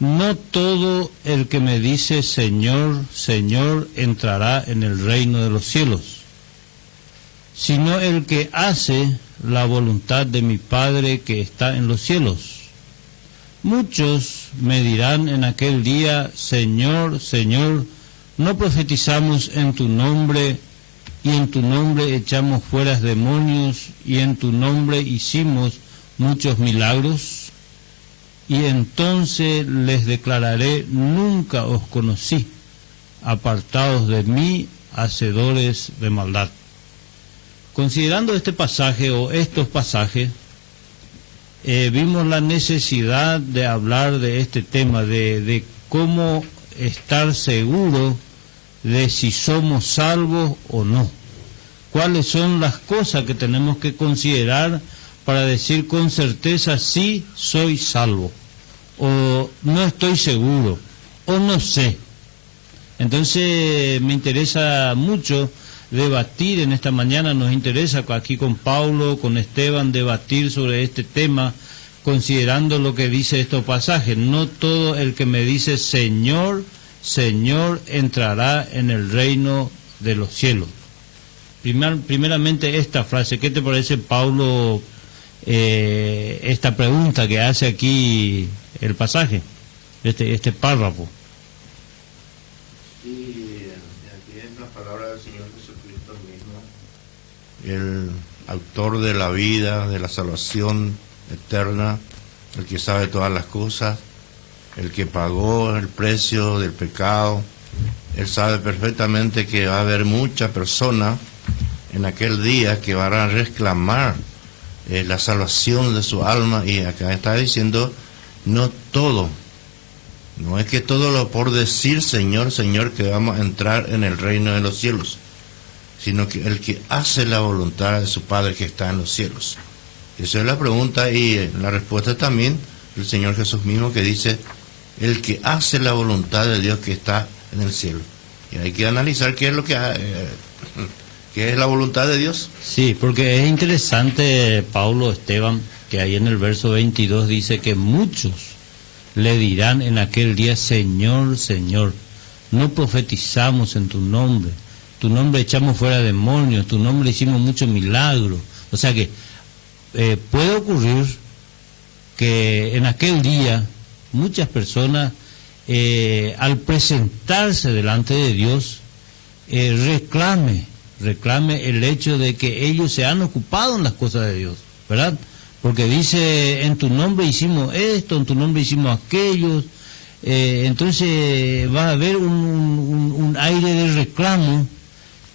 No todo el que me dice Señor, Señor entrará en el reino de los cielos, sino el que hace la voluntad de mi Padre que está en los cielos. Muchos me dirán en aquel día, Señor, Señor, ¿no profetizamos en tu nombre, y en tu nombre echamos fuera demonios, y en tu nombre hicimos muchos milagros? Y entonces les declararé, nunca os conocí, apartados de mí, hacedores de maldad. Considerando este pasaje o estos pasajes, vimos la necesidad de hablar de este tema, de cómo estar seguro de si somos salvos o no. ¿Cuáles son las cosas que tenemos que considerar para decir con certeza sí soy salvo, o no estoy seguro, o no sé? Entonces me interesa mucho debatir en esta mañana, nos interesa aquí con Paulo, con Esteban, debatir sobre este tema, considerando lo que dice estos pasajes. No todo el que me dice Señor, Señor entrará en el reino de los cielos. Primeramente esta frase, ¿qué te parece, Paulo, esta pregunta que hace aquí el pasaje, este párrafo? Sí, aquí es la palabra del Señor Jesucristo mismo, el autor de la vida, de la salvación eterna, el que sabe todas las cosas, el que pagó el precio del pecado. Él sabe perfectamente que va a haber muchas personas en aquel día que van a reclamar la salvación de su alma, y acá está diciendo, no todo, no es que todo lo por decir Señor, Señor que vamos a entrar en el reino de los cielos, sino que el que hace la voluntad de su Padre que está en los cielos. Esa es la pregunta, y la respuesta también el Señor Jesús mismo, que dice, el que hace la voluntad de Dios que está en el cielo. Y hay que analizar qué es lo que qué es la voluntad de Dios. Sí, porque es interesante, Paulo, Esteban, que ahí en el verso 22 dice que muchos le dirán en aquel día, Señor, Señor, no profetizamos en tu nombre echamos fuera demonios, tu nombre hicimos muchos milagros. O sea que puede ocurrir que en aquel día muchas personas, al presentarse delante de Dios, reclame el hecho de que ellos se han ocupado en las cosas de Dios, ¿verdad? Porque dice, en tu nombre hicimos esto, en tu nombre hicimos aquello. Entonces va a haber un aire de reclamo,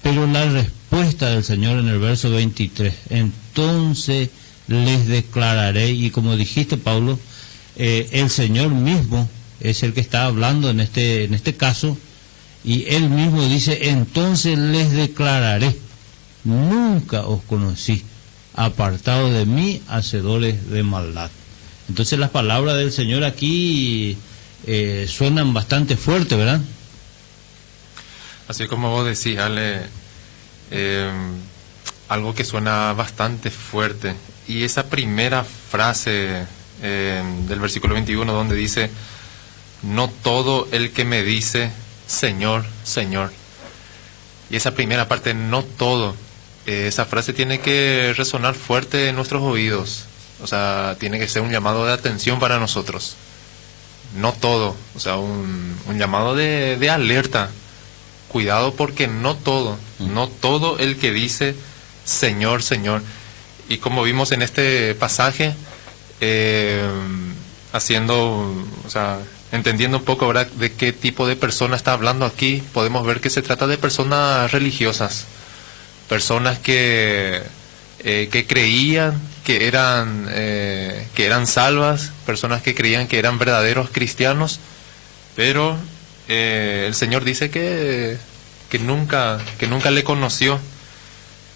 pero la respuesta del Señor en el verso 23, entonces les declararé, y como dijiste, Paulo, el Señor mismo es el que está hablando en este caso, y Él mismo dice, entonces les declararé, nunca os conocí, apartados de mí, hacedores de maldad. Entonces las palabras del Señor aquí suenan bastante fuerte, ¿verdad? Así como vos decís, Ale, algo que suena bastante fuerte. Y esa primera frase del versículo 21, donde dice, no todo el que me dice, Señor, Señor. Y esa primera parte, no todo, esa frase tiene que resonar fuerte en nuestros oídos. O sea, tiene que ser un llamado de atención para nosotros. No todo, o sea, un llamado de alerta. Cuidado, porque no todo el que dice Señor, Señor. Y como vimos en este pasaje, entendiendo un poco, ¿verdad?, de qué tipo de persona está hablando aquí, podemos ver que se trata de personas religiosas, personas que creían que eran salvas, personas que creían que eran verdaderos cristianos, pero el Señor dice que nunca le conoció.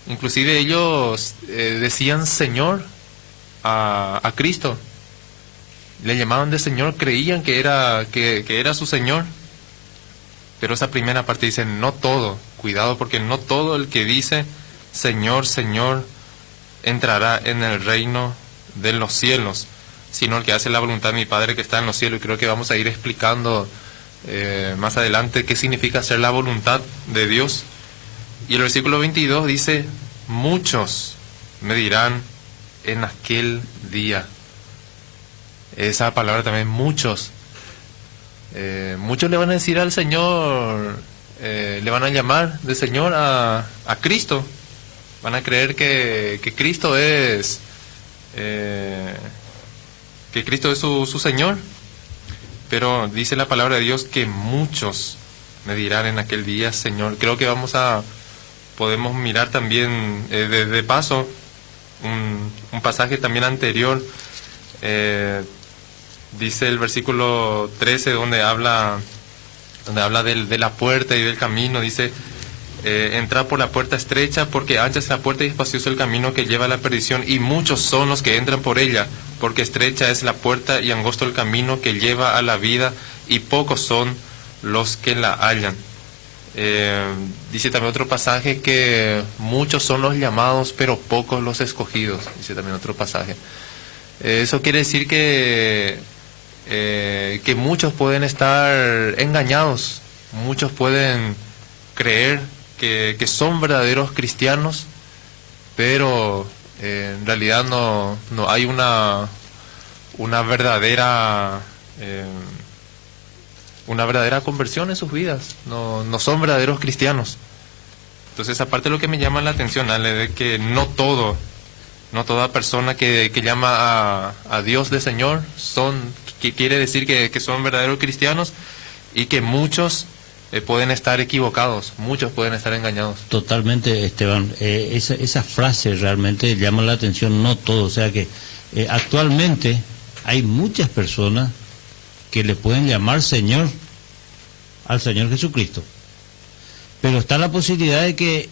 Inclusive ellos decían Señor a Cristo, le llamaban de Señor, creían que era su Señor. Pero esa primera parte dice, no todo, cuidado, porque no todo el que dice Señor, Señor entrará en el reino de los cielos. sino el que hace la voluntad de mi Padre que está en los cielos. Y creo que vamos a ir explicando más adelante qué significa hacer la voluntad de Dios. Y el versículo 22 dice, muchos me dirán en aquel día. Esa palabra también, muchos. Muchos le van a decir al Señor, le van a llamar de Señor a Cristo. Van a creer que Cristo es su Señor. Pero dice la palabra de Dios que muchos me dirán en aquel día, Señor. Creo que podemos mirar también de paso un pasaje también anterior. Dice el versículo 13 donde habla de la puerta y del camino. Dice, entrad por la puerta estrecha, porque ancha es la puerta y espacioso el camino que lleva a la perdición, y muchos son los que entran por ella, porque estrecha es la puerta y angosto el camino que lleva a la vida, y pocos son los que la hallan. Dice también otro pasaje que muchos son los llamados, pero pocos los escogidos. Dice también otro pasaje. Eso quiere decir que muchos pueden estar engañados, muchos pueden creer que son verdaderos cristianos, pero en realidad no hay una verdadera conversión en sus vidas, no son verdaderos cristianos. Entonces, aparte de lo que me llama la atención, Ale, de que no toda persona que llama a Dios de Señor que quiere decir que son verdaderos cristianos, y que muchos pueden estar equivocados, muchos pueden estar engañados. Totalmente, Esteban. Esa frase realmente llama la atención, no todo. O sea que actualmente hay muchas personas que le pueden llamar Señor al Señor Jesucristo. Pero está la posibilidad de que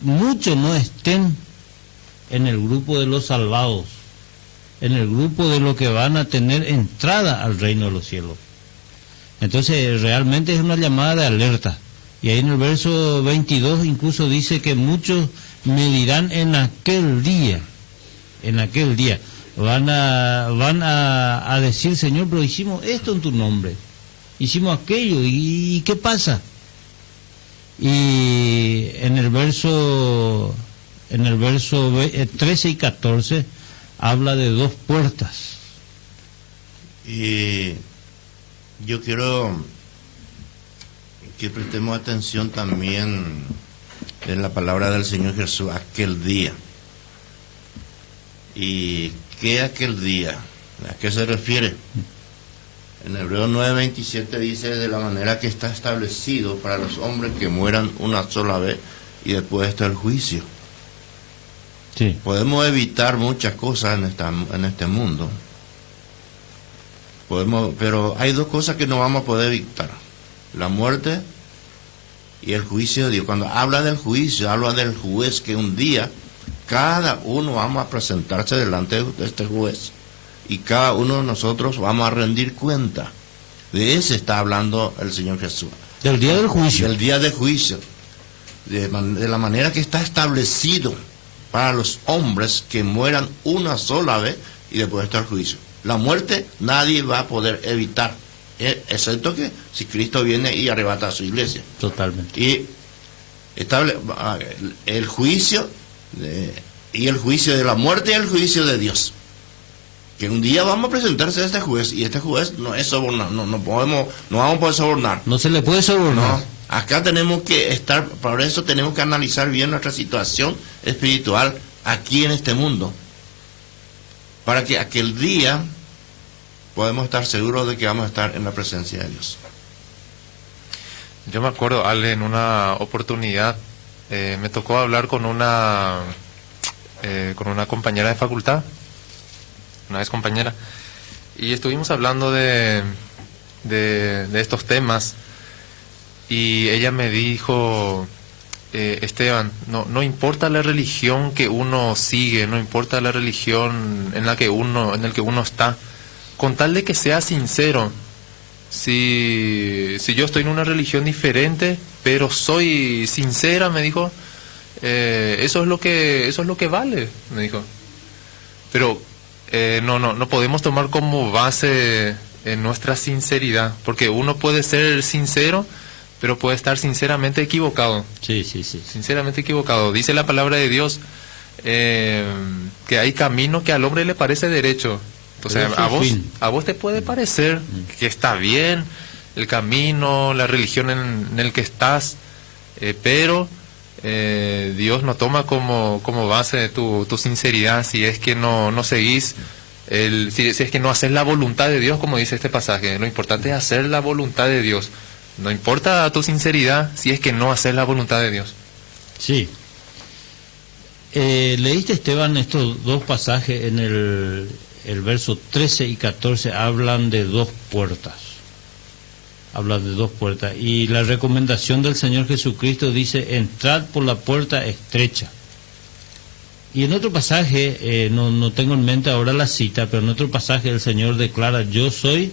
muchos no estén en el grupo de los salvados, en el grupo de los que van a tener entrada al reino de los cielos. Entonces realmente es una llamada de alerta. Y ahí en el verso 22 incluso dice que muchos me dirán en aquel día, van a decir, Señor, pero hicimos esto en tu nombre, hicimos aquello, ¿y qué pasa? Y en el verso 13 y 14 habla de dos puertas. Y yo quiero que prestemos atención también en la palabra del Señor Jesús, aquel día. ¿Y qué aquel día? ¿A qué se refiere? En Hebreos 9:27 dice, de la manera que está establecido para los hombres que mueran una sola vez y después está el juicio. Sí. Podemos evitar muchas cosas en este mundo. Pero hay dos cosas que no vamos a poder evitar: la muerte y el juicio de Dios. Cuando habla del juicio, habla del juez, que un día cada uno vamos a presentarse delante de este juez y cada uno de nosotros vamos a rendir cuenta. De ese está hablando el Señor Jesús. Del día del juicio. Del día del juicio. De la manera que está establecido para los hombres que mueran una sola vez y después está el juicio. La muerte nadie va a poder evitar, excepto que si Cristo viene y arrebata a su iglesia. Totalmente. Y el juicio y el juicio de la muerte y el juicio de Dios. Que un día vamos a presentarse a este juez, y este juez no es sobornar, no vamos a poder sobornar. No se le puede sobornar. No, acá tenemos que estar, por eso tenemos que analizar bien nuestra situación espiritual aquí en este mundo, para que aquel día podemos estar seguros de que vamos a estar en la presencia de Dios. Yo me acuerdo, Ale, en una oportunidad me tocó hablar con una compañera de facultad, una ex compañera, y estuvimos hablando de estos temas, y ella me dijo, Esteban, no importa la religión que uno sigue, no importa la religión en el que uno está, con tal de que sea sincero. Si yo estoy en una religión diferente, pero soy sincera, me dijo, eso es lo que vale, me dijo. Pero no podemos tomar como base nuestra sinceridad, porque uno puede ser sincero, pero puede estar sinceramente equivocado. Sí, sí, sí. Sinceramente equivocado. Dice la palabra de Dios que hay caminos que al hombre le parece derecho. Entonces, a vos te puede parecer que está bien el camino, la religión en el que estás, pero Dios no toma como base tu sinceridad si es que no seguís, si es que no haces la voluntad de Dios, como dice este pasaje. Lo importante es hacer la voluntad de Dios. No importa tu sinceridad si es que no haces la voluntad de Dios. Sí. Leíste, Esteban, estos dos pasajes en el verso 13 y 14 hablan de dos puertas. Habla de dos puertas. Y la recomendación del Señor Jesucristo dice: entrad por la puerta estrecha. Y en otro pasaje, no tengo en mente ahora la cita, pero en otro pasaje el Señor declara: yo soy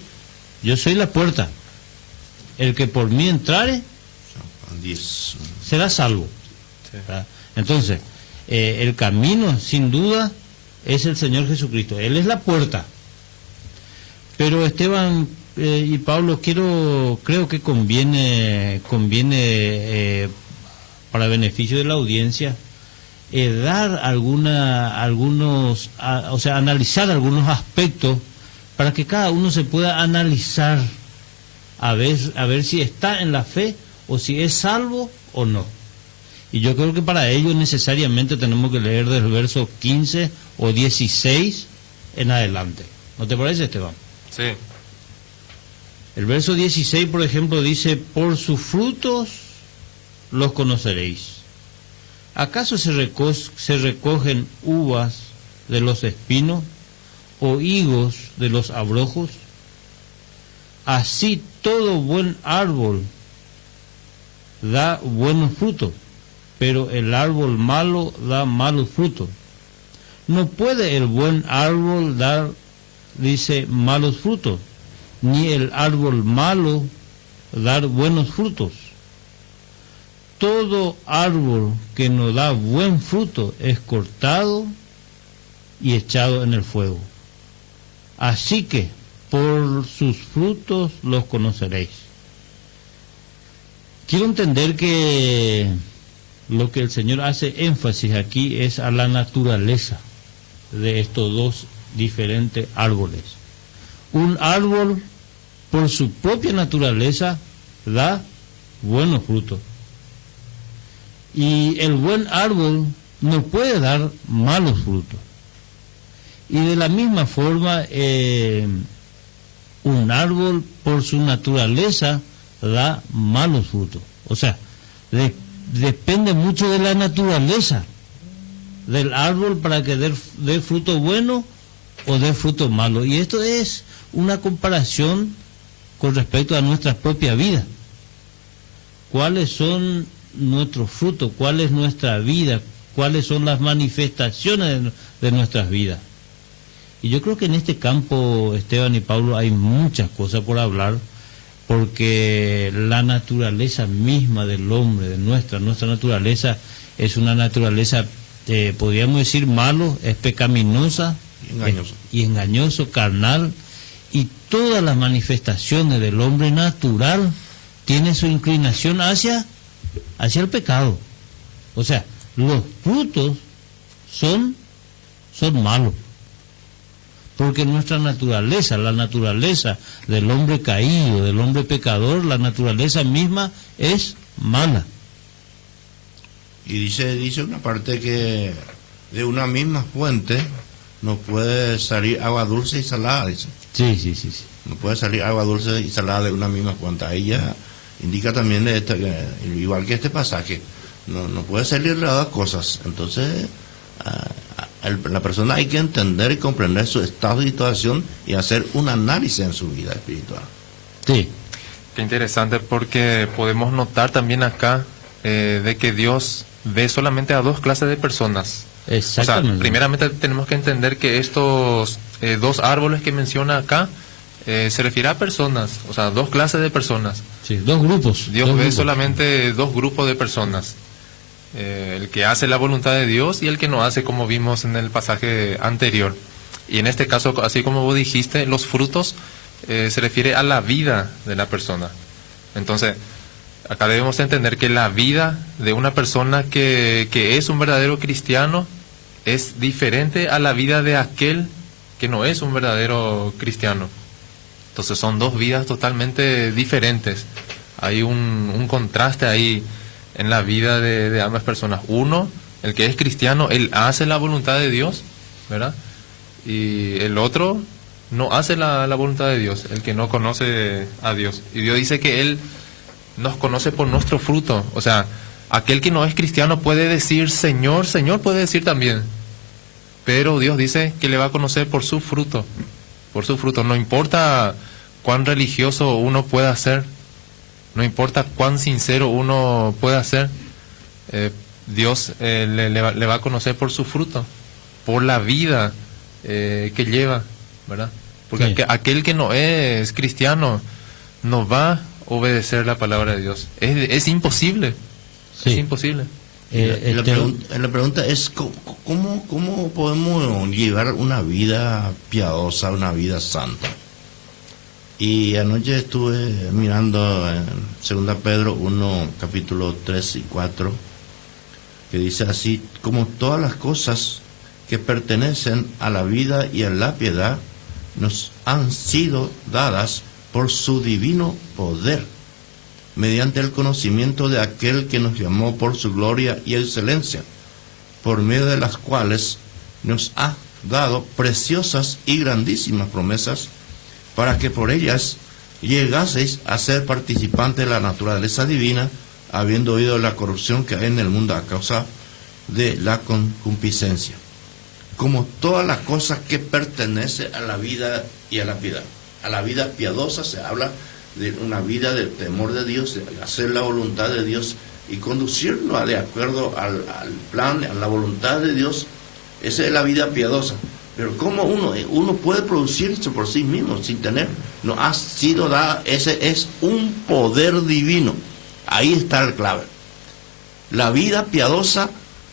la puerta. El que por mí entrare será salvo. Sí. Entonces, el camino, sin duda, es el Señor Jesucristo. Él es la puerta. Pero Esteban y Pablo, creo que conviene para beneficio de la audiencia, dar analizar algunos aspectos para que cada uno se pueda analizar a ver si está en la fe o si es salvo o no. Y yo creo que para ello necesariamente tenemos que leer del verso 15 o 16 en adelante. ¿No te parece, Esteban? Sí. El verso 16, por ejemplo, dice: por sus frutos los conoceréis. ¿Acaso se recogen uvas de los espinos o higos de los abrojos? Así todo buen árbol da buenos frutos, pero el árbol malo da malos frutos. No puede el buen árbol dar, dice, malos frutos, ni el árbol malo dar buenos frutos. Todo árbol que no da buen fruto es cortado y echado en el fuego. Así que por sus frutos los conoceréis. Quiero entender que lo que el Señor hace énfasis aquí es a la naturaleza de estos dos diferentes árboles. Un árbol, por su propia naturaleza, da buenos frutos. Y el buen árbol no puede dar malos frutos. Y de la misma forma, un árbol, por su naturaleza, da malos frutos. O sea, depende mucho de la naturaleza del árbol para que dé fruto bueno o dé fruto malo. Y esto es una comparación con respecto a nuestra propia vida. ¿Cuáles son nuestros frutos? ¿Cuál es nuestra vida? ¿Cuáles son las manifestaciones de nuestras vidas? Y yo creo que en este campo, Esteban y Pablo, hay muchas cosas por hablar, porque la naturaleza misma del hombre, de nuestra naturaleza, es una naturaleza, podríamos decir, malo, es pecaminosa y engañoso, carnal, y todas las manifestaciones del hombre natural tienen su inclinación hacia el pecado. O sea, los frutos son malos, porque nuestra naturaleza, la naturaleza del hombre caído, del hombre pecador, la naturaleza misma es mala. Y dice una parte que de una misma fuente no puede salir agua dulce y salada, dice. Sí. No puede salir agua dulce y salada de una misma fuente. Ahí ya indica también, igual que este pasaje, no puede salir de las dos cosas. Entonces, la persona hay que entender y comprender su estado de situación y hacer un análisis en su vida espiritual. Sí. Qué interesante, porque podemos notar también acá de que Dios ve solamente a dos clases de personas. Exactamente. O sea, primeramente tenemos que entender que estos dos árboles que menciona acá se refiere a personas, o sea, dos clases de personas. Sí, dos grupos. Dios ve solamente dos grupos de personas. El que hace la voluntad de Dios y el que no hace, como vimos en el pasaje anterior. Y en este caso, así como vos dijiste, los frutos se refiere a la vida de la persona. Entonces, acá debemos entender que la vida de una persona que es un verdadero cristiano es diferente a la vida de aquel que no es un verdadero cristiano. Entonces son dos vidas totalmente diferentes. Hay un contraste ahí en la vida de ambas personas. Uno, el que es cristiano, él hace la voluntad de Dios, ¿verdad? Y el otro no hace la voluntad de Dios, el que no conoce a Dios. Y Dios dice que Él nos conoce por nuestro fruto. O sea, aquel que no es cristiano puede decir Señor, Señor puede decir también. Pero Dios dice que le va a conocer por su fruto. Por su fruto. No importa cuán religioso uno pueda ser. No importa cuán sincero uno pueda ser. Dios le va a conocer por su fruto. Por la vida que lleva, ¿verdad? Porque Sí. aquel que no es cristiano no va a obedecer la palabra de Dios. Es imposible. Sí. Es imposible. La pregunta es, ¿cómo podemos llevar una vida piadosa, una vida santa? Y anoche estuve mirando en 2 Pedro 1, capítulo 3 y 4, que dice así: como todas las cosas que pertenecen a la vida y a la piedad nos han sido dadas por su divino poder, mediante el conocimiento de aquel que nos llamó por su gloria y excelencia, por medio de las cuales nos ha dado preciosas y grandísimas promesas, para que por ellas llegaseis a ser participantes de la naturaleza divina, habiendo oído la corrupción que hay en el mundo a causa de la concupiscencia. Como todas las cosas que pertenecen a la vida y a la piedad. A la vida piadosa se habla de una vida de temor de Dios, de hacer la voluntad de Dios y conducirnos de acuerdo al plan, a la voluntad de Dios. Esa es la vida piadosa. Pero ¿cómo uno puede producirse por sí mismo sin tener? No ha sido dado, ese es un poder divino. Ahí está el clave. La vida piadosa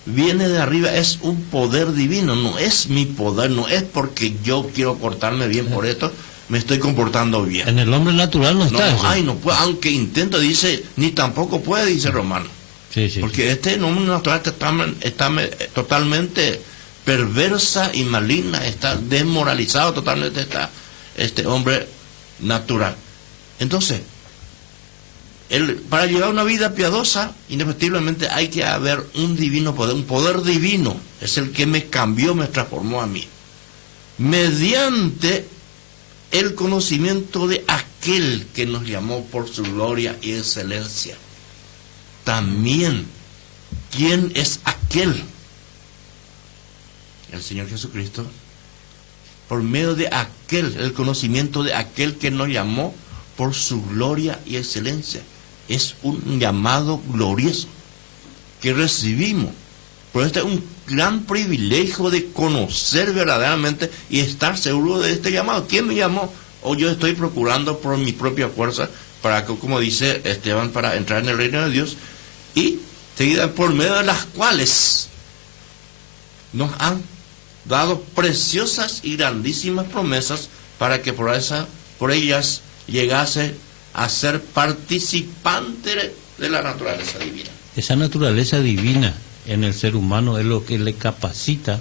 viene de arriba, es un poder divino, no es mi poder, no es porque yo quiero portarme bien por esto, me estoy comportando bien. En el hombre natural no está eso. No puede, aunque intento, dice, ni tampoco puede, dice Romano. Sí, sí. Porque este hombre natural está totalmente perversa y maligna, está desmoralizado totalmente, está este hombre natural. Entonces, para llevar una vida piadosa, indefectiblemente hay que haber un divino poder, un poder divino, es el que me cambió, me transformó a mí, mediante el conocimiento de aquel que nos llamó por su gloria y excelencia. También, ¿quién es aquel? El Señor Jesucristo. Por medio de aquel, el conocimiento de aquel que nos llamó por su gloria y excelencia. Es un llamado glorioso que recibimos. Pero este es un gran privilegio de conocer verdaderamente y estar seguro de este llamado. ¿Quién me llamó? O yo estoy procurando por mi propia fuerza para que, como dice Esteban, para entrar en el reino de Dios, y seguida por medio de las cuales nos han dado preciosas y grandísimas promesas para que por ellas llegase a ser participante de la naturaleza divina. Esa naturaleza divina en el ser humano es lo que le capacita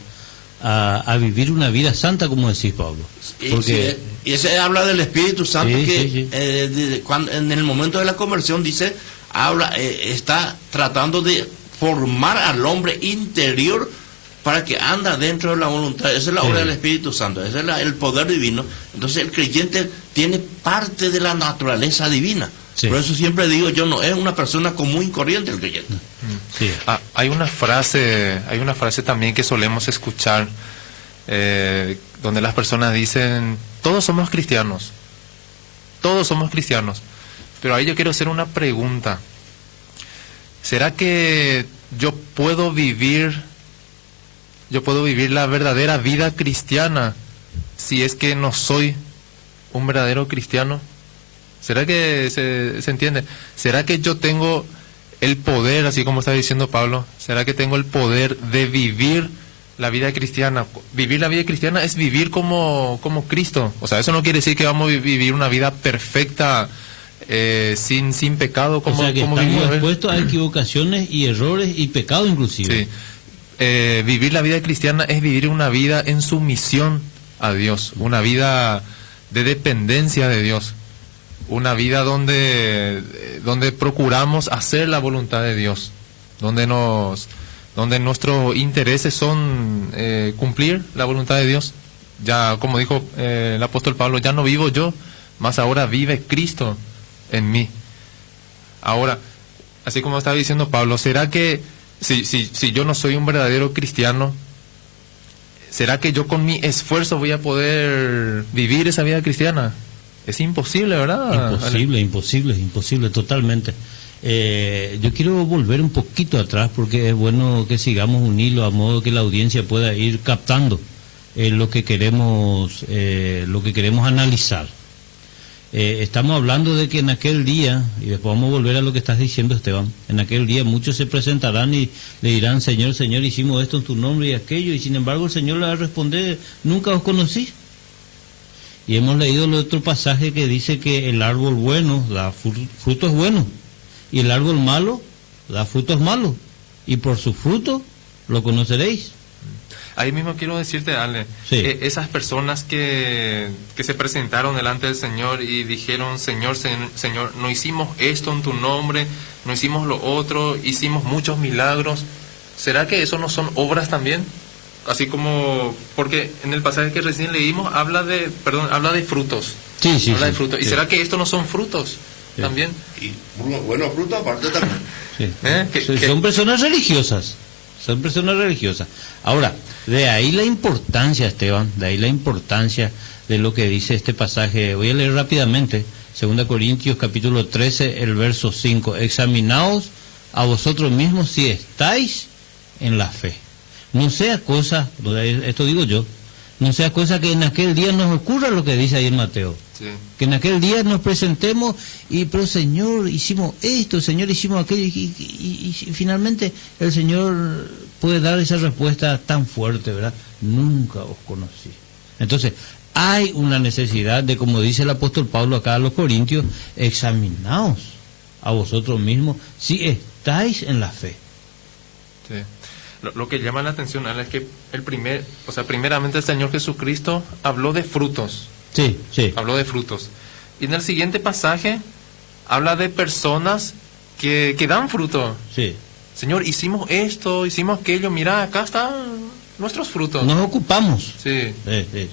a vivir una vida santa, como decís, Pablo. Porque Y ese habla del Espíritu Santo, sí, que sí. Cuando, en el momento de la conversión, dice, está tratando de formar al hombre interior para que anda dentro de la voluntad. Esa es la obra del Espíritu Santo, ese es el poder divino. Entonces el creyente tiene parte de la naturaleza divina. Sí. Por eso siempre digo, yo no es una persona común y corriente el creyente. Sí. Hay una frase también que solemos escuchar, donde las personas dicen, todos somos cristianos, pero ahí yo quiero hacer una pregunta. ¿Será que yo puedo vivir la verdadera vida cristiana si es que no soy un verdadero cristiano? ¿Será que se entiende? ¿Será que yo tengo el poder, así como está diciendo Pablo, será que tengo el poder de vivir la vida cristiana. Vivir la vida cristiana es vivir como Cristo. O sea, eso no quiere decir que vamos a vivir una vida perfecta, sin pecado, como, o sea, que como estamos vivimos. expuestos a equivocaciones y errores y pecado inclusive. Sí. Vivir la vida cristiana es vivir una vida en sumisión a Dios, una vida de dependencia de Dios, una vida donde procuramos hacer la voluntad de Dios, donde nuestros intereses son cumplir la voluntad de Dios. Ya, como dijo el apóstol Pablo, ya no vivo yo, mas ahora vive Cristo en mí. Ahora, así como estaba diciendo Pablo, ¿será que si yo no soy un verdadero cristiano, será que yo con mi esfuerzo voy a poder vivir esa vida cristiana? Es imposible, ¿verdad? Imposible, totalmente. Yo quiero volver un poquito atrás porque es bueno que sigamos un hilo a modo que la audiencia pueda ir captando lo que queremos analizar. Estamos hablando de que en aquel día, y después vamos a volver a lo que estás diciendo, Esteban, en aquel día muchos se presentarán y le dirán: Señor, Señor, hicimos esto en tu nombre y aquello, y sin embargo el Señor le va a responder: nunca os conocí. Y hemos leído el otro pasaje que dice que el árbol bueno da frutos buenos y el árbol malo da frutos malos, y por su fruto lo conoceréis. Ahí mismo quiero decirte, Ale, sí. Esas personas que se presentaron delante del Señor y dijeron: Señor, Señor, no hicimos esto en tu nombre, no hicimos lo otro, hicimos muchos milagros. ¿Será que eso no son obras también? Así como, porque en el pasaje que recién leímos habla de frutos. Sí. Habla de frutos. ¿Y será que esto no son frutos también? Y buenos frutos aparte también. Sí. Son personas religiosas. Son personas religiosas. Ahora, de ahí la importancia, Esteban, de ahí la importancia de lo que dice este pasaje. Voy a leer rápidamente, 2 Corintios capítulo 13, el verso 5. Examinaos a vosotros mismos si estáis en la fe. No sea cosa, esto digo yo, no sea cosa que en aquel día nos ocurra lo que dice ahí en Mateo. Sí. Que en aquel día nos presentemos pero Señor, hicimos esto, Señor, hicimos aquello, y finalmente el Señor puede dar esa respuesta tan fuerte, ¿verdad? Nunca os conocí. Entonces, hay una necesidad de, como dice el apóstol Pablo acá a los Corintios, examinaos a vosotros mismos si estáis en la fe. Sí. Lo que llama la atención es que primeramente el Señor Jesucristo habló de frutos. Sí. Habló de frutos. Y en el siguiente pasaje habla de personas que dan fruto. Sí. Señor, hicimos esto, hicimos aquello, mira, acá están nuestros frutos. Nos ocupamos. Sí. Sí.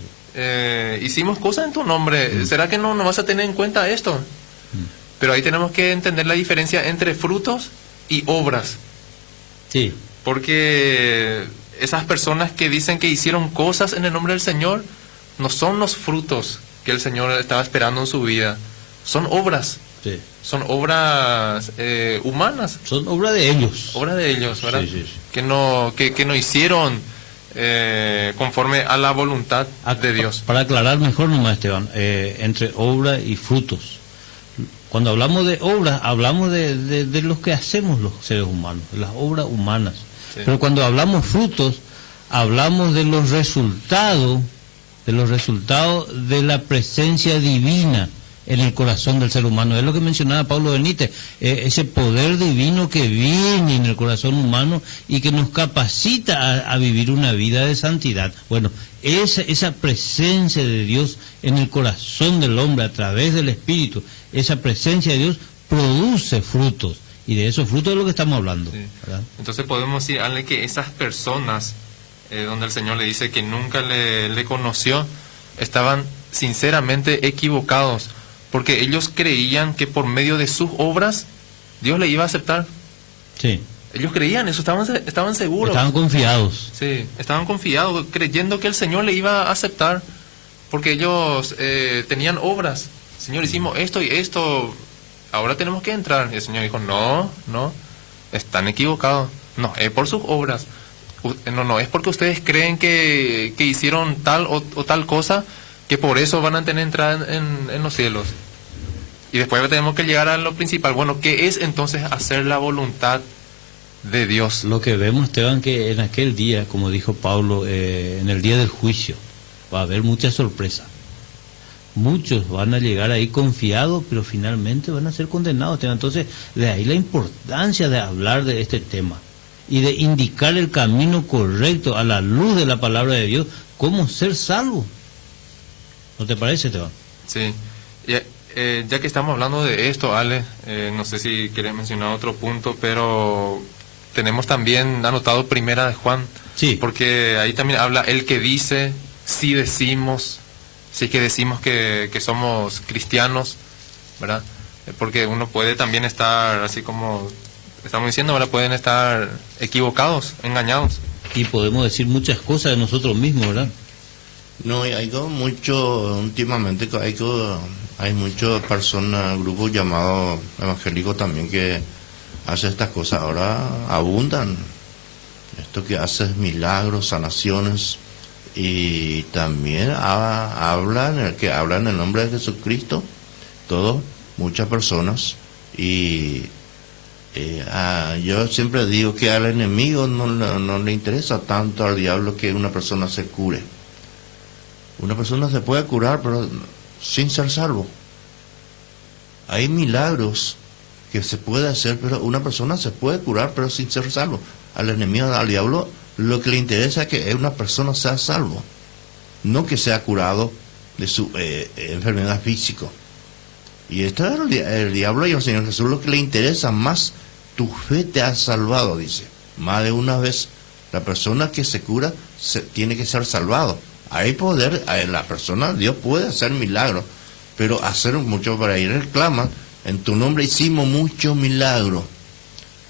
Hicimos cosas en tu nombre. ¿Será que no vas a tener en cuenta esto? Pero ahí tenemos que entender la diferencia entre frutos y obras. Sí. Porque esas personas que dicen que hicieron cosas en el nombre del Señor no son los frutos que el Señor estaba esperando en su vida. Son obras. Sí. Son obras humanas. Son obra de ellos. Obra de ellos, ¿verdad? Sí. Que no hicieron conforme a la voluntad de Dios. Para aclarar mejor nomás, Esteban, entre obra y frutos. Cuando hablamos de obras, hablamos de los que hacemos los seres humanos, de las obras humanas. Sí. Pero cuando hablamos frutos, hablamos de los resultados de la presencia divina en el corazón del ser humano. Es lo que mencionaba Pablo Benítez, ese poder divino que viene en el corazón humano y que nos capacita a vivir una vida de santidad. Bueno, esa presencia de Dios en el corazón del hombre a través del Espíritu, esa presencia de Dios produce frutos, y de esos frutos es lo que estamos hablando. Sí. Entonces podemos decir, Ale, que esas personas donde el Señor le dice que nunca le conoció, estaban sinceramente equivocados, porque ellos creían que por medio de sus obras Dios le iba a aceptar. Sí. Ellos creían eso, estaban seguros. Estaban confiados. Sí, estaban confiados, creyendo que el Señor le iba a aceptar, porque ellos tenían obras. Señor, hicimos esto y esto, ahora tenemos que entrar. Y el Señor dijo: no, están equivocados. No, es por sus obras. No, es porque ustedes creen que hicieron tal o tal cosa, que por eso van a tener entrada en los cielos. Y después tenemos que llegar a lo principal. Bueno, ¿qué es entonces hacer la voluntad de Dios. Lo que vemos, Esteban, que en aquel día, como dijo Pablo, en el día del juicio, va a haber mucha sorpresa. Muchos van a llegar ahí confiados, pero finalmente van a ser condenados, Esteban. Entonces, de ahí la importancia de hablar de este tema y de indicar el camino correcto a la luz de la palabra de Dios, cómo ser salvo. ¿No te parece, Esteban? Sí. Ya que estamos hablando de esto, Ale, no sé si querés mencionar otro punto, pero tenemos también anotado Primera de Juan, Sí. porque ahí también habla el que dice, si decimos, sí que decimos que somos cristianos, ¿verdad? Porque uno puede también estar, así como estamos diciendo, ahora pueden estar equivocados, engañados. Y podemos decir muchas cosas de nosotros mismos, ¿verdad? No, y hay como mucho, últimamente hay muchas personas, grupos llamados evangélicos también que hacen estas cosas, ahora abundan. Esto que hace milagros, sanaciones, y también hablan en el nombre de Jesucristo, muchas personas, y yo siempre digo que al enemigo no le interesa tanto al diablo que una persona se cure. Una persona se puede curar, pero sin ser salvo. Hay milagros que se puede hacer, pero una persona se puede curar, pero sin ser salvo. Al enemigo, al diablo, lo que le interesa es que una persona sea salvo, no que sea curado de su enfermedad física. Y esto es el diablo y el Señor Jesús, lo que le interesa más, tu fe te ha salvado, dice. Más de una vez, la persona que se cura tiene que ser salvado. Hay poder, la persona, Dios puede hacer milagros, pero hacer mucho para ir reclama, en tu nombre hicimos muchos milagros.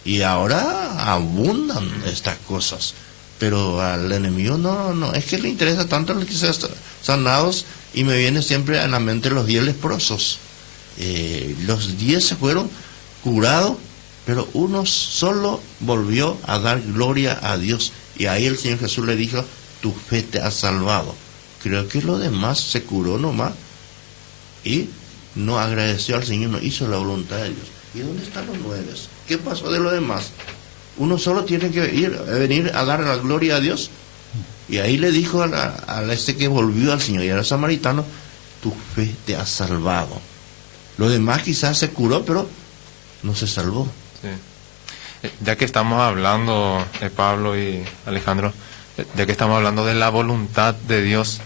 Y ahora abundan estas cosas. Pero al enemigo no, es que le interesa tanto los que sean sanados, y me viene siempre a la mente los 10 leprosos. Los 10 se fueron curados, pero uno solo volvió a dar gloria a Dios. Y ahí el Señor Jesús le dijo, tu fe te ha salvado. Creo que lo demás se curó nomás y no agradeció al Señor, no hizo la voluntad de Dios. ¿Y dónde están los 9? ¿Qué pasó de lo demás? Uno solo tiene que venir a dar la gloria a Dios. Y ahí le dijo a este que volvió al Señor y era samaritano, tu fe te ha salvado. Lo demás quizás se curó, pero no se salvó. Sí. Ya que estamos hablando, Pablo y Alejandro, ya que estamos hablando de la voluntad de Dios,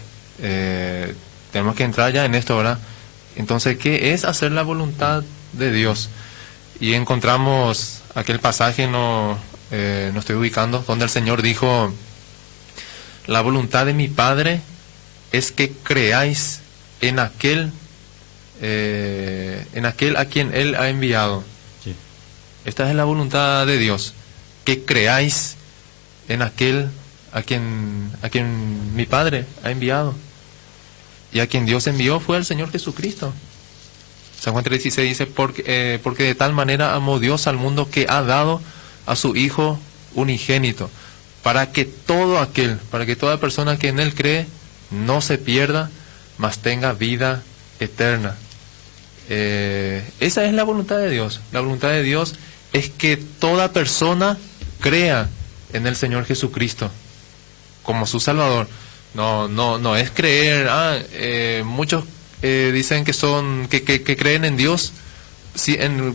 tenemos que entrar ya en esto, ¿verdad? Entonces, ¿qué es hacer la voluntad de Dios? Y encontramos aquel pasaje, no estoy ubicando, donde el Señor dijo, la voluntad de mi Padre es que creáis en aquel a quien Él ha enviado. Sí. Esta es la voluntad de Dios, que creáis en aquel a quien mi Padre ha enviado. Y a quien Dios envió fue el Señor Jesucristo. San Juan 3:16 dice, porque de tal manera amó Dios al mundo que ha dado a su Hijo unigénito, para que toda persona que en Él cree no se pierda, mas tenga vida eterna. Esa es la voluntad de Dios. La voluntad de Dios es que toda persona crea en el Señor Jesucristo como su Salvador. No es creer. Muchos dicen que creen en Dios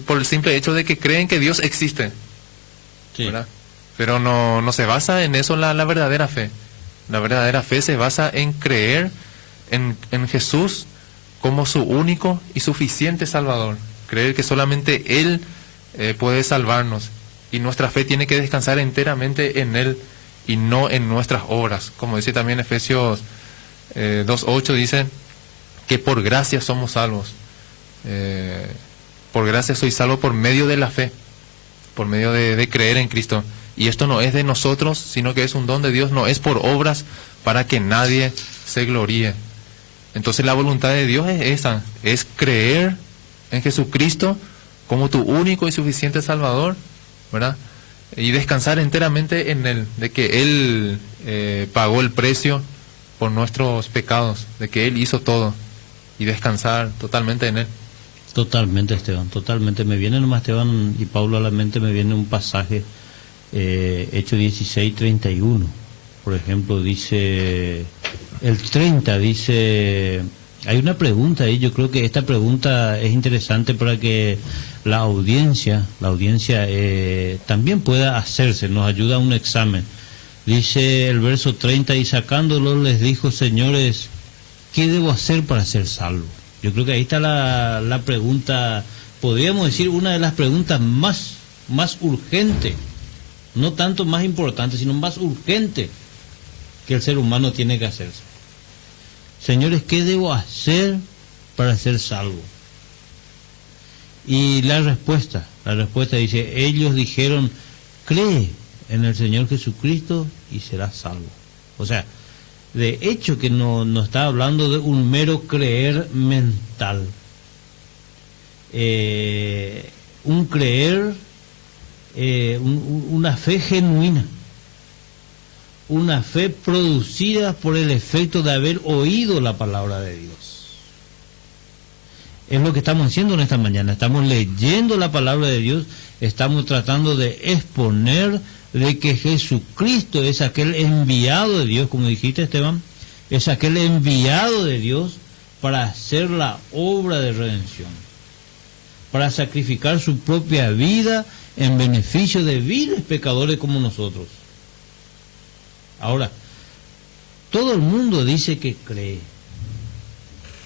por el simple hecho de que creen que Dios existe. Sí. ¿Verdad? Pero no se basa en eso la verdadera fe. La verdadera fe se basa en creer en Jesús como su único y suficiente Salvador. Creer que solamente Él puede salvarnos. Y nuestra fe tiene que descansar enteramente en Él y no en nuestras obras. Como dice también Efesios 2:8, dice que por gracia somos salvos. Por gracia soy salvo por medio de la fe, por medio de creer en Cristo. Y esto no es de nosotros, sino que es un don de Dios, no es por obras para que nadie se gloríe. Entonces la voluntad de Dios es esa, es creer en Jesucristo como tu único y suficiente Salvador, ¿verdad? Y descansar enteramente en Él, de que Él pagó el precio por nuestros pecados, de que Él hizo todo, y descansar totalmente en Él. Totalmente, Esteban, totalmente. Me viene nomás, Esteban y Pablo, a la mente, me viene un pasaje Hechos 16:31, por ejemplo, dice, el 30 dice, hay una pregunta ahí, yo creo que esta pregunta es interesante para que la audiencia también pueda hacerse, nos ayuda a un examen. Dice el verso 30, y sacándolo les dijo, señores, ¿qué debo hacer para ser salvo? Yo creo que ahí está la pregunta, podríamos decir, una de las preguntas más urgentes, no tanto más importante, sino más urgente que el ser humano tiene que hacerse. Señores, ¿qué debo hacer para ser salvo? Y la respuesta dice, ellos dijeron, cree en el Señor Jesucristo y serás salvo. O sea, de hecho que no está hablando de un mero creer mental. Un creer, una fe genuina. Una fe producida por el efecto de haber oído la palabra de Dios. Es lo que estamos haciendo en esta mañana. Estamos leyendo la palabra de Dios, estamos tratando de exponer de que Jesucristo es aquel enviado de Dios, como dijiste, Esteban, es aquel enviado de Dios para hacer la obra de redención, para sacrificar su propia vida en beneficio de viles pecadores como nosotros. Ahora, todo el mundo dice que cree,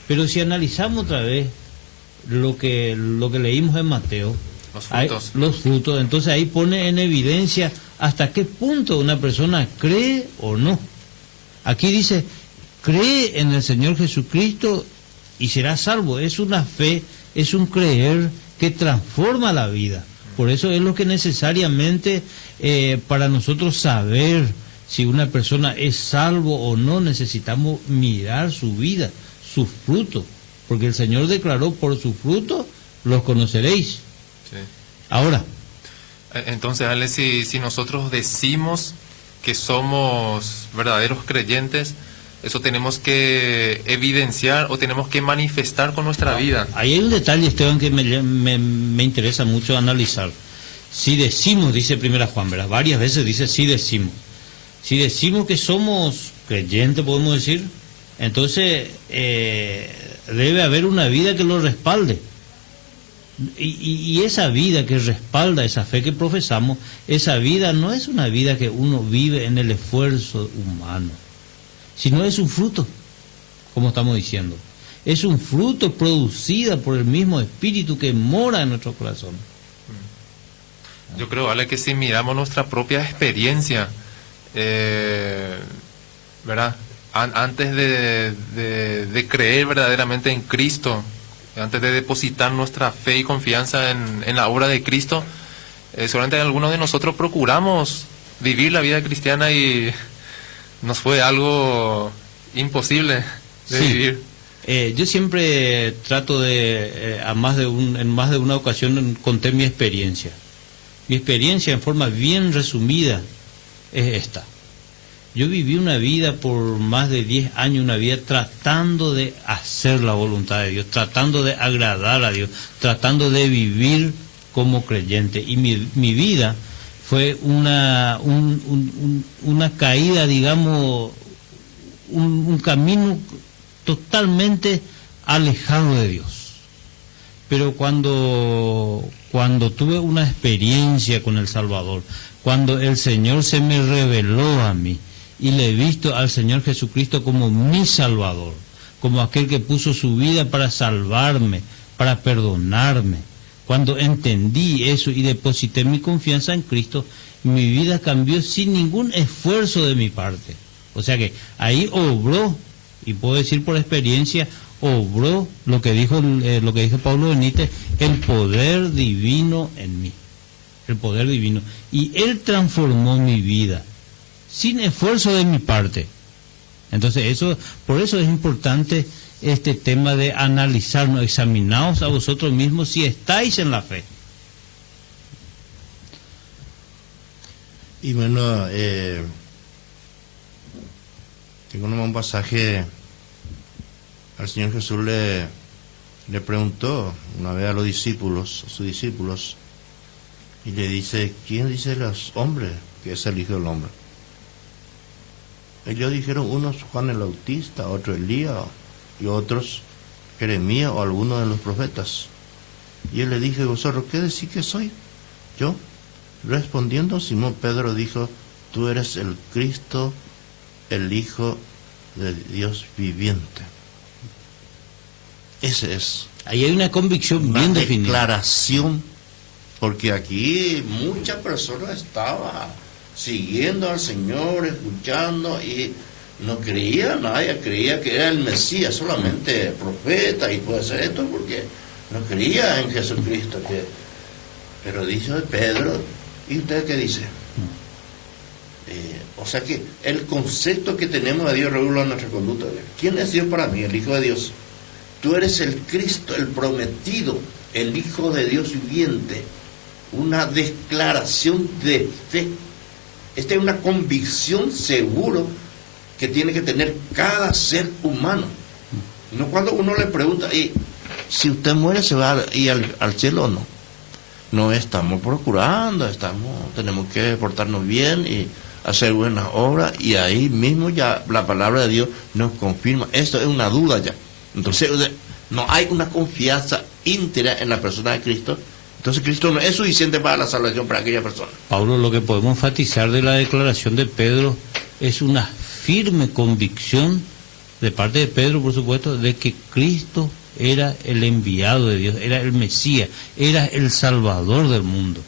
pero si analizamos otra vez lo que leímos en Mateo, los frutos, entonces ahí pone en evidencia hasta qué punto una persona cree o no. Aquí dice, cree en el Señor Jesucristo y será salvo. Es una fe, es un creer que transforma la vida. Por eso es lo que necesariamente para nosotros saber si una persona es salvo o no, necesitamos mirar su vida, sus frutos, porque el Señor declaró, por sus frutos los conoceréis. Sí. Ahora, entonces, Ale, si nosotros decimos que somos verdaderos creyentes, eso tenemos que evidenciar o tenemos que manifestar con nuestra vida. Ahí hay un detalle, Esteban, que me interesa mucho analizar. Si decimos, dice Primera Juan, ¿verdad? Varias veces dice si decimos. Si decimos que somos creyentes, podemos decir, entonces debe haber una vida que lo respalde. Y esa vida que respalda esa fe que profesamos, esa vida no es una vida que uno vive en el esfuerzo humano, sino es un fruto, como estamos diciendo. Es un fruto producida por el mismo Espíritu que mora en nuestro corazón. Yo creo, Ale, que si miramos nuestra propia experiencia, ¿verdad? Antes de creer verdaderamente en Cristo, antes de depositar nuestra fe y confianza en la obra de Cristo, seguramente algunos de nosotros procuramos vivir la vida cristiana y nos fue algo imposible de vivir. Yo siempre trato de, en más de una ocasión conté mi experiencia. Mi experiencia en forma bien resumida es esta. Yo viví una vida por más de 10 años, una vida tratando de hacer la voluntad de Dios, tratando de agradar a Dios, tratando de vivir como creyente. Y mi vida fue una caída, digamos, un camino totalmente alejado de Dios. Pero cuando tuve una experiencia con el Salvador, cuando el Señor se me reveló a mí y le he visto al Señor Jesucristo como mi Salvador, como aquel que puso su vida para salvarme, para perdonarme, cuando entendí eso y deposité mi confianza en Cristo, mi vida cambió sin ningún esfuerzo de mi parte. O sea que ahí obró, y puedo decir por experiencia, obró lo que dijo Pablo Benítez, el poder divino en mí. El poder divino. Y Él transformó mi vida, sin esfuerzo de mi parte. Entonces, por eso es importante este tema de analizarnos, examinaos a vosotros mismos si estáis en la fe. Y bueno, tengo un pasaje. Al Señor Jesús le preguntó una vez a sus discípulos, Y le dice, ¿quién dice los hombres que es el Hijo del Hombre? Ellos dijeron, unos Juan el Bautista, otro Elías, y otros Jeremías o alguno de los profetas. Y él le dijo, ¿vosotros qué decís que soy? Yo. Respondiendo, Simón Pedro dijo, tú eres el Cristo, el Hijo de Dios viviente. Ese es. Ahí hay una convicción bien definida. Declaración, porque aquí muchas personas estaban siguiendo al Señor, escuchando, y no creía nadie, creía que era el Mesías, solamente profeta, y puede ser esto porque no creía en Jesucristo. Pero dice Pedro, ¿y usted qué dice? O sea que el concepto que tenemos de Dios regula nuestra conducta. ¿Quién es Dios para mí? El Hijo de Dios. Tú eres el Cristo, el prometido, el Hijo de Dios viviente. Una declaración de fe. Esta es una convicción seguro que tiene que tener cada ser humano. No cuando uno le pregunta, si usted muere, ¿se va a ir al cielo o no? No, estamos procurando, tenemos que portarnos bien y hacer buenas obras, y ahí mismo ya la palabra de Dios nos confirma. Esto es una duda ya. Entonces no hay una confianza íntegra en la persona de Cristo. Entonces Cristo no es suficiente para la salvación para aquella persona. Pablo, lo que podemos enfatizar de la declaración de Pedro es una firme convicción de parte de Pedro, por supuesto, de que Cristo era el enviado de Dios, era el Mesías, era el Salvador del mundo.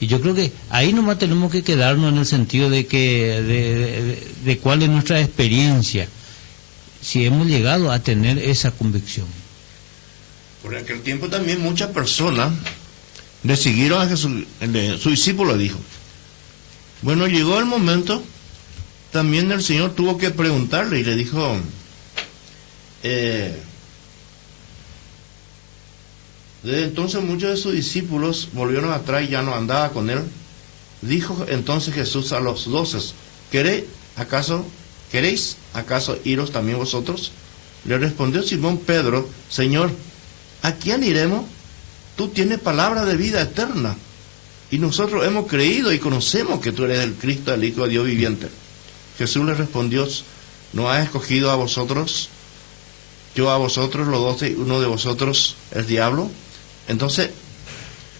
Y yo creo que ahí nomás tenemos que quedarnos en el sentido de que de cuál es nuestra experiencia, si hemos llegado a tener esa convicción. Por aquel tiempo también muchas personas le siguieron a Jesús. Su discípulo dijo, bueno, llegó el momento, también el Señor tuvo que preguntarle, y le dijo, desde entonces muchos de sus discípulos volvieron atrás y ya no andaba con él. Dijo entonces Jesús a los 12, ¿queréis acaso iros también vosotros? Le respondió Simón Pedro, Señor, ¿a quién iremos? Tú tienes palabra de vida eterna, y nosotros hemos creído y conocemos que tú eres el Cristo, el Hijo de Dios viviente. Jesús le respondió, ¿no has escogido a vosotros, yo a vosotros los 12, uno de vosotros el diablo? Entonces,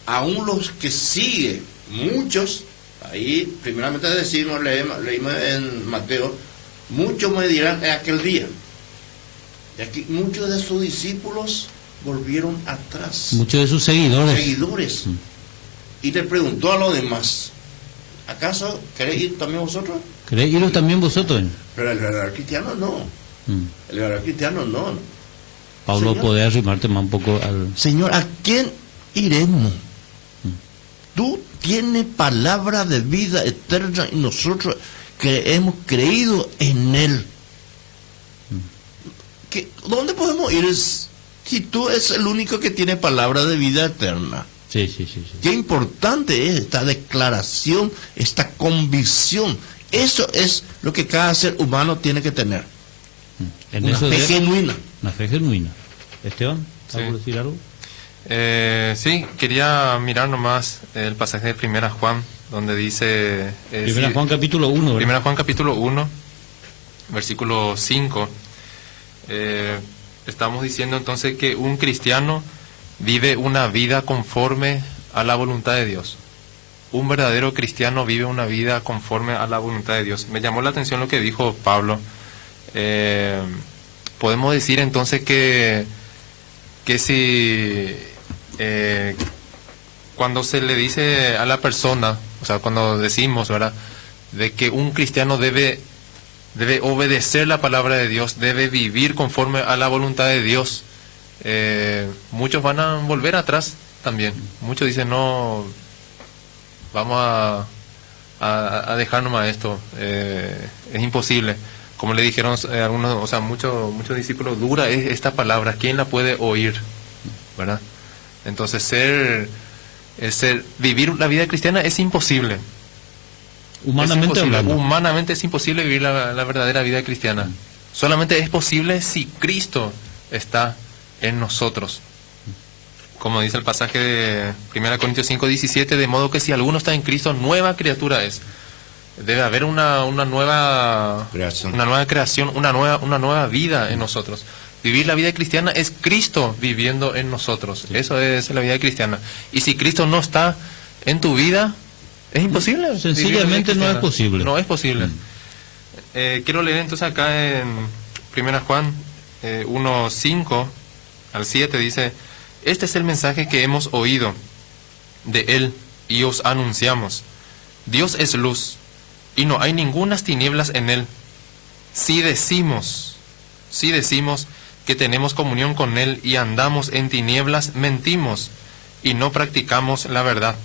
aún los que siguen, muchos, ahí primeramente decimos, leímos en Mateo, muchos me dirán en aquel día. Y aquí muchos de sus discípulos volvieron atrás. Muchos de sus seguidores. Y le preguntó a los demás, ¿acaso queréis ir también vosotros? ¿Queréis iros también vosotros? Pero el verdadero cristiano no. El verdadero cristiano no. Pablo, ¿podés arrimarte más un poco al... Señor, ¿a quién iremos? Tú tienes palabra de vida eterna y nosotros que hemos creído en Él. ¿Dónde podemos ir si tú es el único que tiene palabra de vida eterna? Sí. Qué importante es esta declaración, esta convicción. Eso es lo que cada ser humano tiene que tener. Una fe genuina. Una fe genuina. Esteban, ¿vas a decir algo? Sí, quería mirar nomás el pasaje de 1 Juan, donde dice... 1 Juan capítulo 1, ¿verdad? 1 Juan capítulo 1, versículo 5. Estamos diciendo entonces que un cristiano vive una vida conforme a la voluntad de Dios. Un verdadero cristiano vive una vida conforme a la voluntad de Dios. Me llamó la atención lo que dijo Pablo. Podemos decir entonces que si cuando se le dice a la persona, o sea, cuando decimos, ¿verdad?, de que un cristiano debe obedecer la palabra de Dios, debe vivir conforme a la voluntad de Dios, muchos van a volver atrás también. Muchos dicen, no, vamos a dejar nomás esto, es imposible. Como le dijeron algunos, o sea, muchos discípulos, dura es esta palabra, ¿quién la puede oír? ¿Verdad? Entonces vivir la vida cristiana es imposible. Humanamente hablando. Humanamente es imposible vivir la verdadera vida cristiana. Solamente es posible si Cristo está en nosotros. como dice el pasaje de 1 Corintios 5:17, de modo que si alguno está en Cristo, nueva criatura es. Debe haber una nueva Creación. creación, una nueva vida en nosotros. Vivir la vida cristiana es Cristo viviendo en nosotros. Eso es la vida cristiana. Y si Cristo no está en tu vida, es imposible. Sencillamente no es posible. No es posible. Quiero leer entonces acá en 1 Juan 1:5 al 7, dice: este es el mensaje que hemos oído de Él y os anunciamos. Dios es luz, y no hay ningunas tinieblas en Él. Si decimos que tenemos comunión con Él y andamos en tinieblas, mentimos y no practicamos la verdad.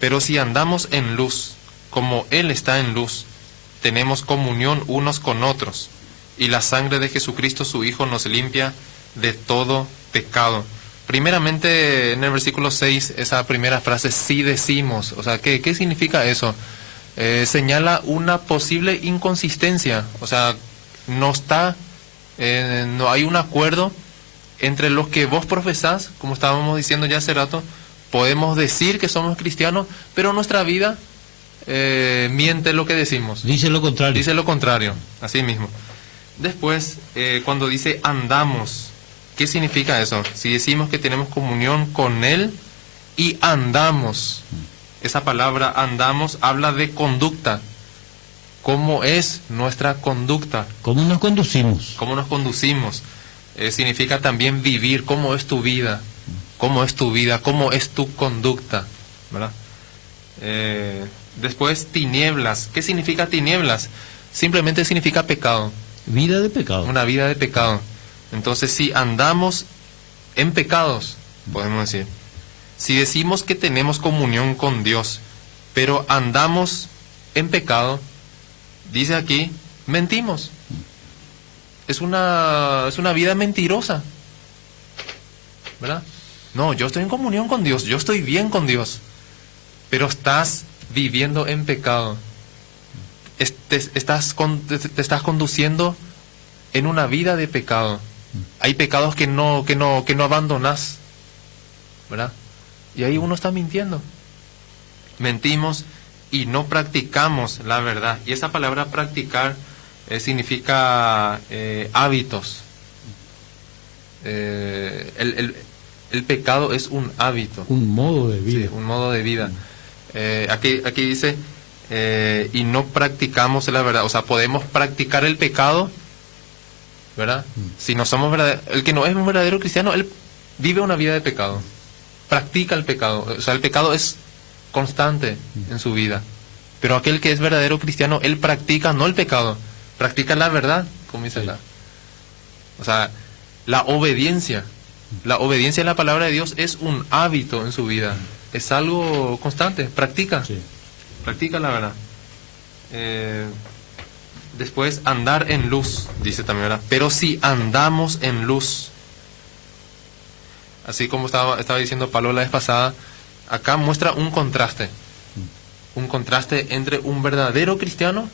Pero si andamos en luz, como Él está en luz, tenemos comunión unos con otros, y la sangre de Jesucristo su Hijo nos limpia de todo pecado. Primeramente, en el versículo 6, esa primera frase, si decimos, o sea, ¿qué significa eso? Señala una posible inconsistencia, o sea, no hay un acuerdo entre los que vos profesás, como estábamos diciendo ya hace rato. Podemos decir que somos cristianos, pero nuestra vida miente lo que decimos. Dice lo contrario. Dice lo contrario, así mismo. Después, cuando dice andamos, ¿qué significa eso? Si decimos que tenemos comunión con Él y andamos, esa palabra andamos habla de conducta. ¿Cómo es nuestra conducta? ¿Cómo nos conducimos? ¿Cómo nos conducimos? Significa también vivir. ¿Cómo es tu vida? ¿Cómo es tu vida? ¿Cómo es tu conducta? ¿Verdad? Después, tinieblas. ¿Qué significa tinieblas? Simplemente significa pecado. Vida de pecado. Una vida de pecado. Entonces, si andamos en pecados, podemos decir, si decimos que tenemos comunión con Dios, pero andamos en pecado, dice aquí, mentimos. Es una vida mentirosa, ¿verdad? No, yo estoy en comunión con Dios, yo estoy bien con Dios, pero estás viviendo en pecado. Te estás conduciendo en una vida de pecado. Hay pecados que no abandonas, ¿verdad? Y ahí uno está mintiendo. Mentimos y no practicamos la verdad. Y esa palabra practicar significa hábitos. El pecado es un hábito. Un modo de vida. Sí, un modo de vida. Aquí dice, y no practicamos la verdad. O sea, podemos practicar el pecado, ¿verdad? Si no somos el que no es un verdadero cristiano, él vive una vida de pecado. Practica el pecado. O sea, el pecado es constante en su vida. Pero aquel que es verdadero cristiano, él practica no el pecado, practica la verdad, como dice la. O sea, la obediencia. La obediencia a la palabra de Dios es un hábito en su vida. Es algo constante. Practica. Sí. Practica la verdad. Después, andar en luz, dice también, ¿verdad? Pero si andamos en luz, así como estaba diciendo Pablo la vez pasada, acá muestra un contraste. Un contraste entre un verdadero cristiano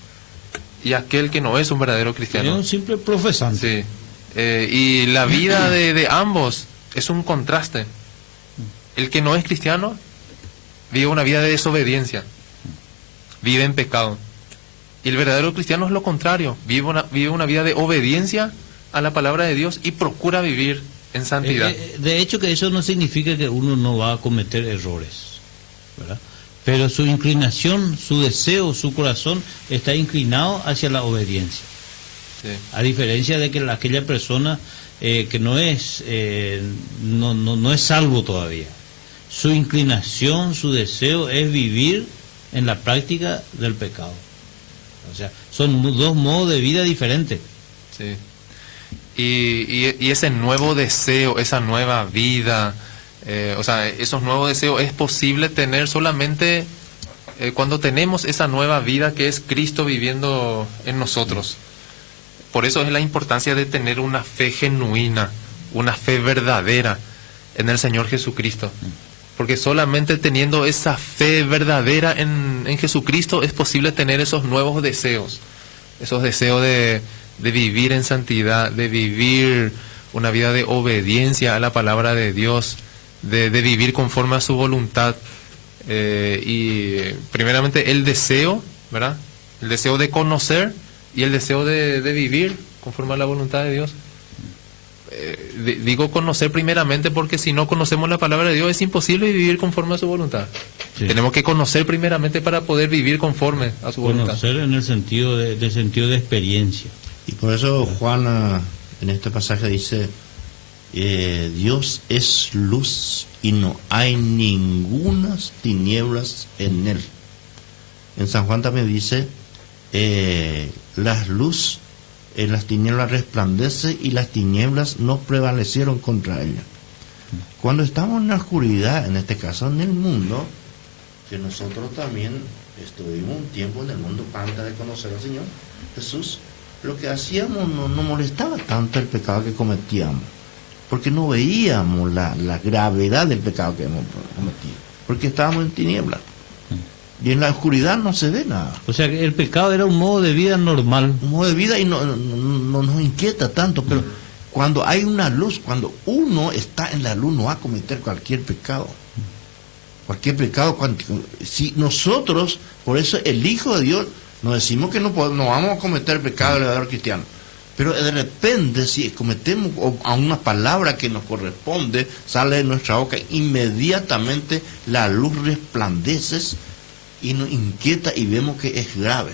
y aquel que no es un verdadero cristiano. Es un simple profesante. Sí. Y la vida de ambos es un contraste. El que no es cristiano vive una vida de desobediencia, vive en pecado. Y el verdadero cristiano es lo contrario, vive una vida de obediencia a la palabra de Dios y procura vivir en santidad. De hecho, que eso no significa que uno no va a cometer errores, ¿verdad? Pero su inclinación, su deseo, su corazón está inclinado hacia la obediencia. Sí. A diferencia de que aquella persona que no es salvo todavía. Su inclinación, su deseo es vivir en la práctica del pecado. O sea, son dos modos de vida diferentes. Sí. Y ese nuevo deseo, esa nueva vida, o sea, esos nuevos deseos es posible tener solamente cuando tenemos esa nueva vida que es Cristo viviendo en nosotros. Por eso es la importancia de tener una fe genuina, una fe verdadera en el Señor Jesucristo. Porque solamente teniendo esa fe verdadera en Jesucristo es posible tener esos nuevos deseos. Esos deseos de vivir en santidad, de vivir una vida de obediencia a la palabra de Dios, de vivir conforme a su voluntad. Y primeramente el deseo, ¿verdad? El deseo de conocer y el deseo de vivir conforme a la voluntad de Dios. Digo conocer primeramente porque si no conocemos la palabra de Dios es imposible vivir conforme a su voluntad. Sí. Tenemos que conocer primeramente para poder vivir conforme a su voluntad. Conocer en el sentido de experiencia. Y por eso Juan en este pasaje dice, Dios es luz y no hay ningunas tinieblas en él. En San Juan también dice, las luz en las tinieblas resplandece y las tinieblas no prevalecieron contra ella. Cuando estamos en la oscuridad, en este caso en el mundo, que nosotros también estuvimos un tiempo en el mundo antes de conocer al Señor Jesús, lo que hacíamos no molestaba tanto el pecado que cometíamos, porque no veíamos la gravedad del pecado que hemos cometido, porque estábamos en tinieblas. Y en la oscuridad no se ve nada. O sea, que el pecado era un modo de vida normal. Un modo de vida y no nos inquieta tanto, pero cuando hay una luz, cuando uno está en la luz, no va a cometer cualquier pecado. Cualquier pecado. Si nosotros, por eso el Hijo de Dios, nos decimos que no vamos a cometer pecado el verdadero cristiano. Pero de repente, si cometemos a una palabra que nos corresponde, sale de nuestra boca, inmediatamente la luz resplandece y nos inquieta y vemos que es grave.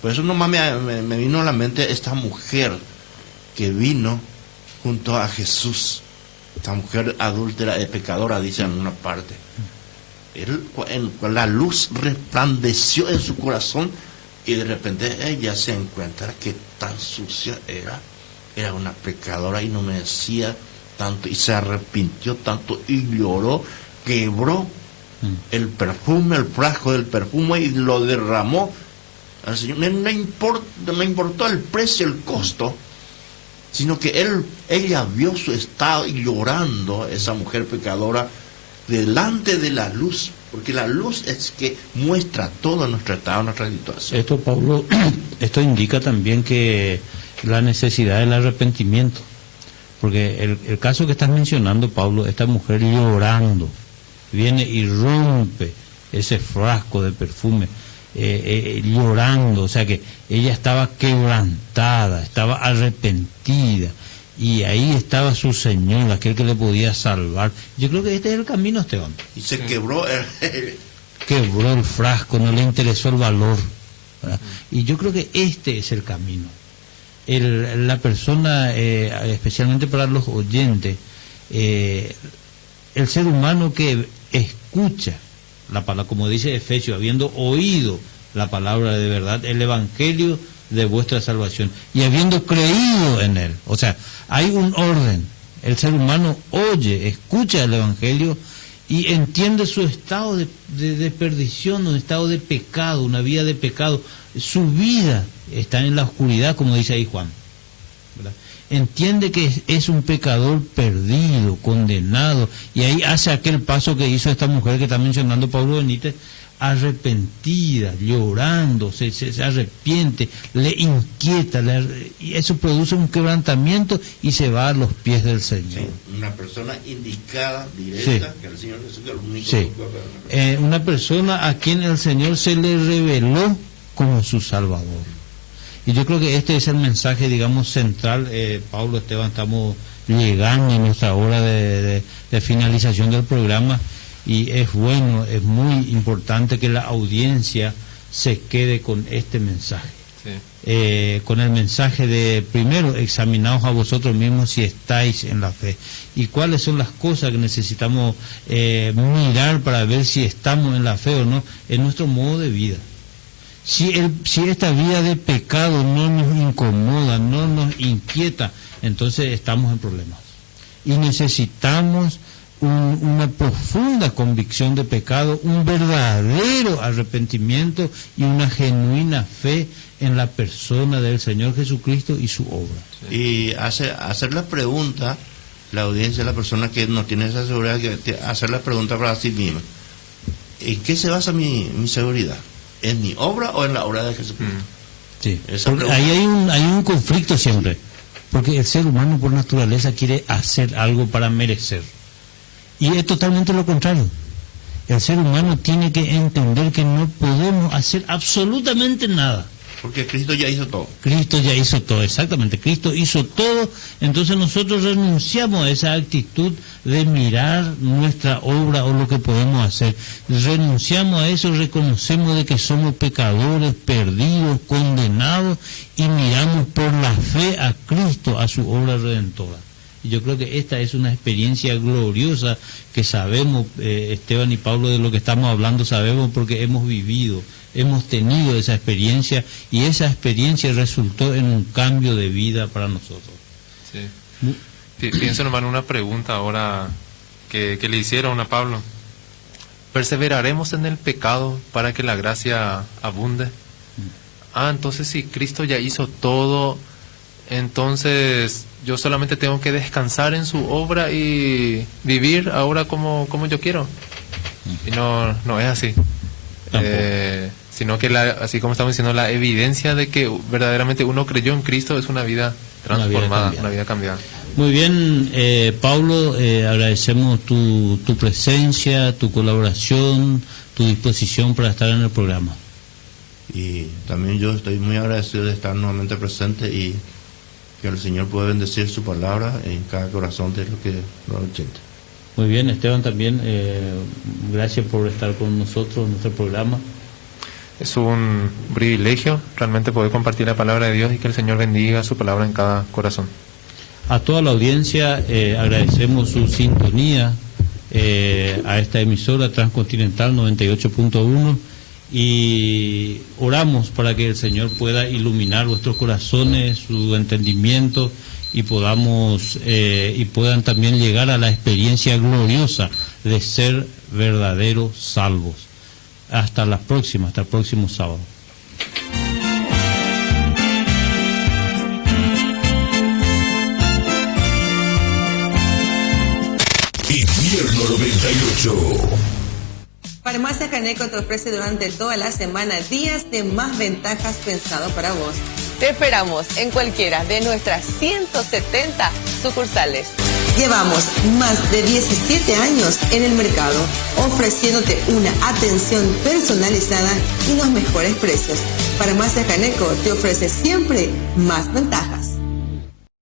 Por eso nomás me vino a la mente esta mujer que vino junto a Jesús, esta mujer adúltera, pecadora, dice en una parte. La luz resplandeció en su corazón y de repente ella se encuentra que tan sucia era una pecadora y no merecía tanto, y se arrepintió tanto y lloró, quebró el perfume, el frasco del perfume y lo derramó al Señor. No importó el precio, el costo, sino que ella vio su estado y llorando, esa mujer pecadora, delante de la luz, porque la luz es que muestra todo nuestro estado, nuestra situación. Esto, Pablo, esto indica también que la necesidad del arrepentimiento, porque el caso que estás mencionando, Pablo, esta mujer llorando, viene y rompe ese frasco de perfume, llorando, o sea que ella estaba quebrantada, estaba arrepentida, y ahí estaba su Señor, aquel que le podía salvar. Yo creo que este es el camino, Esteban. Y se quebró quebró el frasco, no le interesó el valor, ¿verdad? Y yo creo que este es el camino. La persona, especialmente para los oyentes, el ser humano que escucha la palabra, como dice Efesios, habiendo oído la palabra de verdad, el evangelio de vuestra salvación, y habiendo creído en él. O sea, hay un orden. El ser humano oye, escucha el evangelio y entiende su estado de perdición, un estado de pecado, una vida de pecado. Su vida está en la oscuridad, como dice ahí Juan, ¿verdad? Entiende que es un pecador perdido, condenado, y ahí hace aquel paso que hizo esta mujer que está mencionando Pablo Benítez, arrepentida, llorando, se arrepiente, le inquieta, y eso produce un quebrantamiento y se va a los pies del Señor. Sí, una persona indicada, directa, sí, que el Señor Jesús es el único. Sí. Una persona a quien el Señor se le reveló como su Salvador. Y yo creo que este es el mensaje, digamos, central. Pablo, Esteban, estamos llegando a nuestra hora de finalización del programa, y es bueno, es muy importante que la audiencia se quede con este mensaje. Sí. Con el mensaje de, primero, examinaos a vosotros mismos si estáis en la fe, y cuáles son las cosas que necesitamos mirar para ver si estamos en la fe o no, en nuestro modo de vida. Si esta vida de pecado no nos incomoda, no nos inquieta, entonces estamos en problemas. Y necesitamos una profunda convicción de pecado, un verdadero arrepentimiento y una genuina fe en la persona del Señor Jesucristo y su obra. Sí. Y hacer la pregunta, la audiencia, la persona que no tiene esa seguridad, hacer la pregunta para sí misma: ¿en qué se basa mi seguridad? ¿En mi obra o en la obra de Jesucristo? Sí, porque ahí hay un conflicto siempre, porque el ser humano por naturaleza quiere hacer algo para merecer. Y es totalmente lo contrario. El ser humano tiene que entender que no podemos hacer absolutamente nada. Porque Cristo ya hizo todo. Cristo ya hizo todo, exactamente. Cristo hizo todo, entonces nosotros renunciamos a esa actitud de mirar nuestra obra o lo que podemos hacer. Renunciamos a eso, reconocemos de que somos pecadores, perdidos, condenados, y miramos por la fe a Cristo, a su obra redentora. Y yo creo que esta es una experiencia gloriosa que sabemos, Esteban y Pablo, de lo que estamos hablando, sabemos porque hemos vivido, hemos tenido esa experiencia, y esa experiencia resultó en un cambio de vida para nosotros. Sí. Pienso, hermano, una pregunta ahora que le hicieron a Pablo. ¿Perseveraremos en el pecado para que la gracia abunde? Entonces si Cristo ya hizo todo, entonces yo solamente tengo que descansar en su obra y vivir ahora como yo quiero. Y no es así. Sino que así como estamos diciendo, la evidencia de que verdaderamente uno creyó en Cristo es una vida transformada, una vida cambiada. Muy bien, Pablo, agradecemos tu presencia, tu colaboración, tu disposición para estar en el programa. Y también yo estoy muy agradecido de estar nuevamente presente, y que el Señor pueda bendecir su palabra en cada corazón de lo que lo oyente. Muy bien, Esteban, también gracias por estar con nosotros en nuestro programa. Es un privilegio realmente poder compartir la palabra de Dios, y que el Señor bendiga su palabra en cada corazón. A toda la audiencia agradecemos su sintonía a esta emisora Transcontinental 98.1, y oramos para que el Señor pueda iluminar vuestros corazones, su entendimiento, y puedan también llegar a la experiencia gloriosa de ser verdaderos salvos. Hasta la próxima, hasta el próximo sábado. Invierno 98. Farmacia Caneco te ofrece durante toda la semana días de más ventajas pensado para vos. Te esperamos en cualquiera de nuestras 170 sucursales. Llevamos más de 17 años en el mercado, ofreciéndote una atención personalizada y los mejores precios. Farmacia Caneco te ofrece siempre más ventajas.